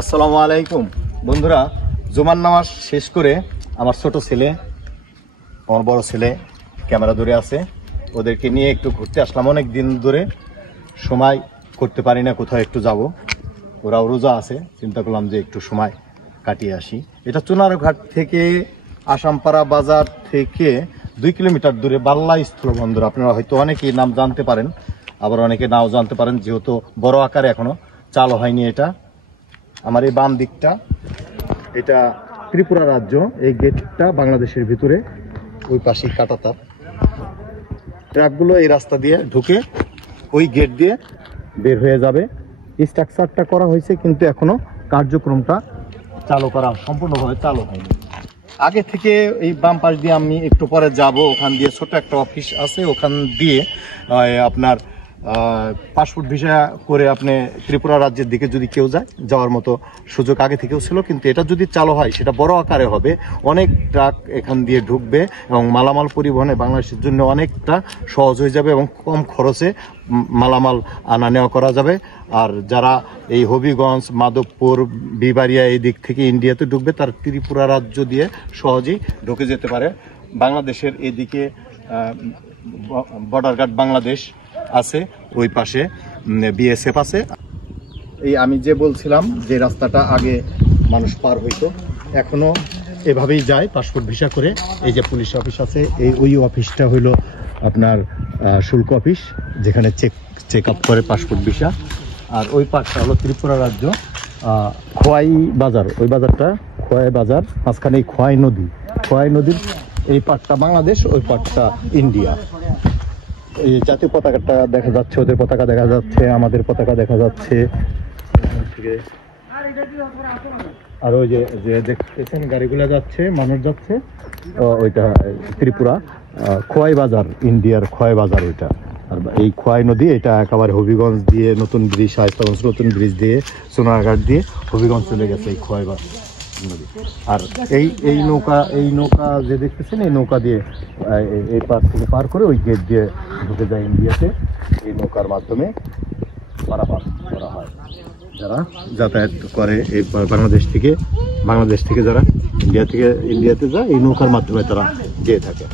আসসালামু আলাইকুম বন্ধুরা, জুমার নামাজ শেষ করে আমার ছোট ছেলে, আমার বড় ছেলে ক্যামেরা ধরে আছে, ওদেরকে নিয়ে একটু ঘুরতে আসলাম। অনেক দিন ধরে সময় করতে পারি না, কোথাও একটু যাব। ওরাও রোজা আছে, চিন্তা করলাম যে একটু সময় কাটিয়ে আসি। এটা চুনারঘাট থেকে আসামপাড়া বাজার থেকে 2 কিলোমিটার দূরে বাল্লা স্থলবন্দর। আপনারা হয়তো অনেকেই নাম জানতে পারেন, আবার অনেকে নাও জানতে পারেন, যেহেতু বড় আকারে এখনো চালু হয়নি। এটা আমার এই বাম দিকটা, এটা ত্রিপুরা রাজ্য। এই গেটটা বাংলাদেশের ভিতরে, ওই পাশে কাটাতার। ট্রাকগুলো এই রাস্তা দিয়ে ঢুকে ওই গেট দিয়ে বের হয়ে যাবে। স্ট্রাকচারটা করা হয়েছে, কিন্তু এখনো কার্যক্রমটা চালু করা সম্পূর্ণভাবে চালু হয়নি। আগে থেকে এই বাম পাশ দিয়ে আমি একটু পরে যাব, ওখান দিয়ে ছোট একটা অফিস আছে, ওখান দিয়ে আপনার পাসপোর্ট ভিসা করে আপনি ত্রিপুরা রাজ্যের দিকে যদি কেউ যায়, যাওয়ার মতো সুযোগ আগে থেকেও ছিল। কিন্তু এটা যদি চালু হয়, সেটা বড় আকারে হবে। অনেক ট্রাক এখান দিয়ে ঢুকবে এবং মালামাল পরিবহনে বাংলাদেশের জন্য অনেকটা সহজ হয়ে যাবে এবং কম খরচে মালামাল আনা নেওয়া করা যাবে। আর যারা এই হবিগঞ্জ, মাধবপুর, বিবাড়িয়া এই দিক থেকে ইন্ডিয়াতে ঢুকবে, তার ত্রিপুরা রাজ্য দিয়ে সহজেই ঢুকে যেতে পারে। বাংলাদেশের এদিকে বর্ডার গার্ড বাংলাদেশ আছে, ওই পাশে বিএসএফ আছে। এই আমি যে বলছিলাম যে রাস্তাটা আগে মানুষ পার হইতো, এখনো এভাবেই যায় পাসপোর্ট ভিসা করে। এই যে পুলিশ অফিস আছে, ওই অফিসটা হইল আপনার শুল্ক অফিস, যেখানে চেক আপ করে পাসপোর্ট ভিসা। আর ওই পাশটা হলো ত্রিপুরা রাজ্য খোয়াই বাজার। ওই বাজারটা খোয়াই বাজার, মাঝখানে এই খোয়াই নদী। খোয়াই নদীর এই পাটটা বাংলাদেশ, ওই পাটটা ইন্ডিয়া। এই জাতীয় পতাকাটা দেখা যাচ্ছে, ওদের পতাকা দেখা যাচ্ছে, আমাদের পতাকা দেখা যাচ্ছে। আর ওই যে দেখতেছেন গাড়িগুলো যাচ্ছে, মানুষ যাচ্ছে, ওইটা ত্রিপুরা খোয়াই বাজার, ইন্ডিয়ার খোয়াই বাজার ওইটা। আর এই খোয়াই নদী, এটা একেবারে হবিগঞ্জ দিয়ে নতুন ব্রিজ, শায়েস্তাগঞ্জ নতুন ব্রিজ দিয়ে সোনারঘাট দিয়ে হবিগঞ্জ চলে গেছে এই খোয়াই বাজার নদী। আর এই নৌকা যে দেখতেছেন, এই নৌকা দিয়ে এই পার থেকে পার করে ওই গেট দিয়ে ঢুকে যায় ইন্ডিয়াতে। এই নৌকার মাধ্যমে পারাপার করা হয়। যারা যাতায়াত করে এই বাংলাদেশ থেকে যারা ইন্ডিয়াতে যায়, এই নৌকার মাধ্যমে তারা যেয়ে থাকে।